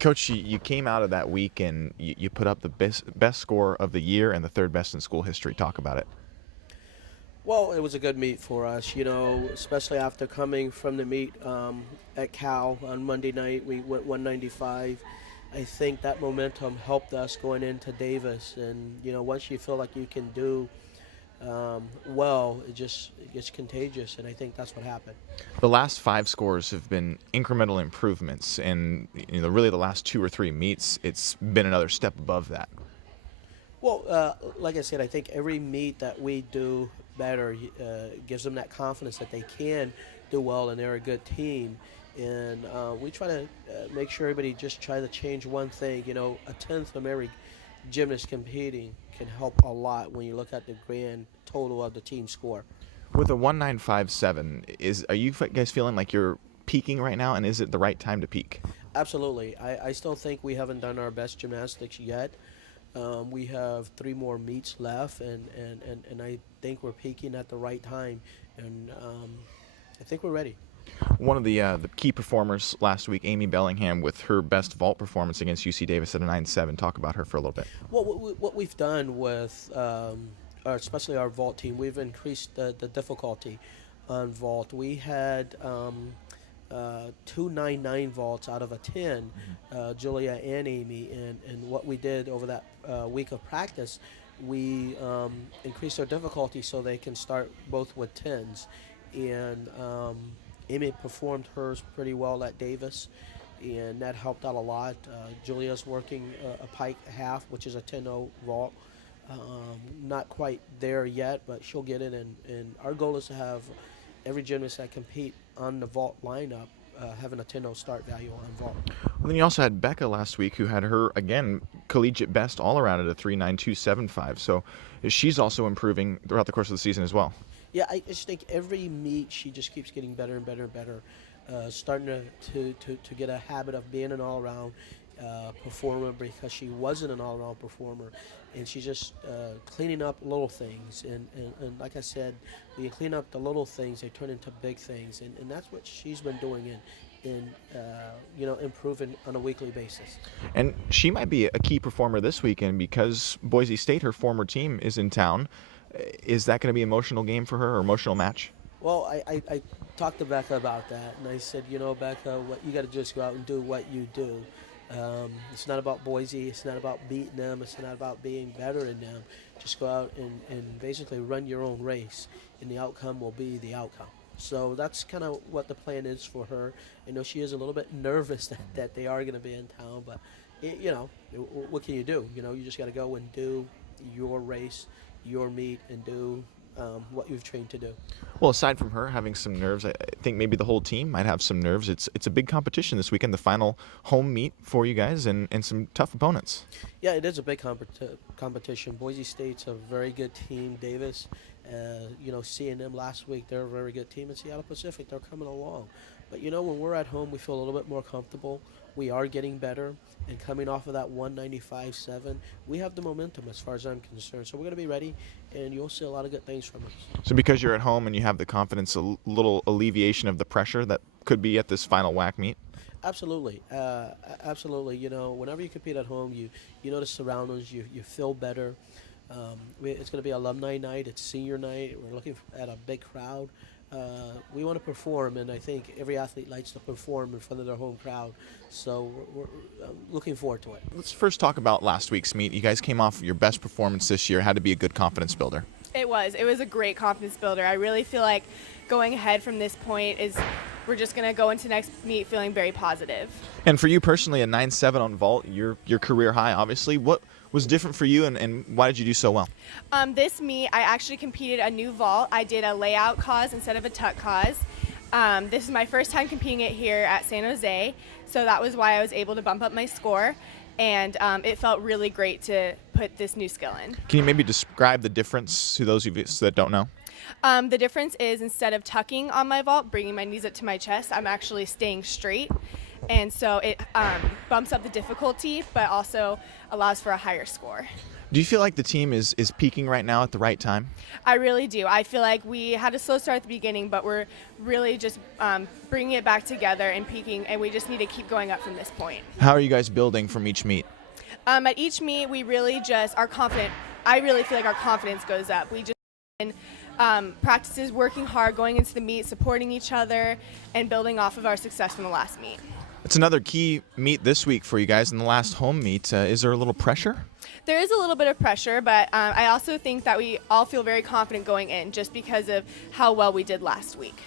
Coach, you came out of that week and you put up the best score of the year and the third best in school history. Talk about it. Well, it was a good meet for us, especially after coming from the meet at Cal on Monday night. We went 195. I think that momentum helped us going into Davis. And, once you feel like you can do well, it gets contagious. And I think that's what happened. The last 5 scores have been incremental improvements, and really the last 2 or 3 meets, it's been another step above that. Well, like I said, I think every meet that we do better gives them that confidence that they can do well and they're a good team. And we try to make sure everybody just try to change one thing. A tenth from every gymnast competing can help a lot when you look at the grand total of the team score. With a 1957, are you guys feeling like you're peaking right now, and is it the right time to peak? Absolutely. I still think we haven't done our best gymnastics yet. We have 3 more meets left, and I think we're peaking at the right time, and I think we're ready. One of the key performers last week, Amy Bellingham, with her best vault performance against UC Davis at a 9.7. Talk about her for a little bit. Well, what we've done with, especially our vault team, we've increased the difficulty on vault. We had 2 9.9 vaults out of a 10, Julia and Amy, and what we did over that week of practice, we increased their difficulty so they can start both with 10s. And Amy performed hers pretty well at Davis, and that helped out a lot. Julia's working a pike half, which is a 10.0 vault. Not quite there yet, but she'll get it, and our goal is to have every gymnast that compete on the vault lineup having a 10.0 start value on vault. Well, then you also had Becca last week, who had her, again, collegiate best all around at a 3.9275. So she's also improving throughout the course of the season as well. Yeah, I just think every meet she just keeps getting better and better and better, starting to get a habit of being an all-around performer, because she wasn't an all-around performer, and she's just cleaning up little things, and like I said, when you clean up the little things, they turn into big things, and that's what she's been doing in improving on a weekly basis. And she might be a key performer this weekend because Boise State, her former team, is in town. Is that going to be an emotional game for her, or emotional match? Well, I talked to Becca about that, and I said, Becca, what you got to just go out and do what you do. It's not about Boise. It's not about beating them. It's not about being better than them. Just go out and basically run your own race, and the outcome will be the outcome. So that's kind of what the plan is for her. I know she is a little bit nervous that they are going to be in town, but, what can you do? You just got to go and do your race, your meet, and do what you've trained to do. Well, aside from her having some nerves, I think maybe the whole team might have some nerves. It's a big competition this weekend, the final home meet for you guys, and some tough opponents. Yeah, it is a big competition. Boise State's a very good team. Davis, seeing them last week, they're a very good team. And Seattle Pacific, they're coming along. But, when we're at home, we feel a little bit more comfortable. We are getting better, and coming off of that 195.7, we have the momentum as far as I'm concerned. So we're going to be ready, and you'll see a lot of good things from us. So because you're at home and you have the confidence, a little alleviation of the pressure that could be at this final WAC meet? Absolutely. Absolutely. Whenever you compete at home, you know the surroundings, you feel better. It's going to be alumni night. It's senior night. We're looking at a big crowd. We want to perform, and I think every athlete likes to perform in front of their home crowd. So we're looking forward to it. Let's first talk about last week's meet. You guys came off your best performance this year. It had to be a good confidence builder. It was a great confidence builder. I really feel like going ahead from this point we're just going to go into next meet feeling very positive. And for you personally, a 9.7 on vault, your career high, obviously. What was different for you, and why did you do so well? This meet, I actually competed a new vault. I did a layout cause instead of a tuck cause. This is my first time competing it here at San Jose, so that was why I was able to bump up my score, and it felt really great to put this new skill in. Can you maybe describe the difference to those of you that don't know? The difference is, instead of tucking on my vault, bringing my knees up to my chest, I'm actually staying straight. and so it bumps up the difficulty, but also allows for a higher score. Do you feel like the team is peaking right now at the right time? I really do. I feel like we had a slow start at the beginning, but we're really just bringing it back together and peaking, and we just need to keep going up from this point. How are you guys building from each meet? At each meet, we really just are confident. I really feel like our confidence goes up. We just practices, working hard, going into the meet, supporting each other, and building off of our success from the last meet. It's another key meet this week for you guys in the last home meet. Is there a little pressure? There is a little bit of pressure, but I also think that we all feel very confident going in just because of how well we did last week.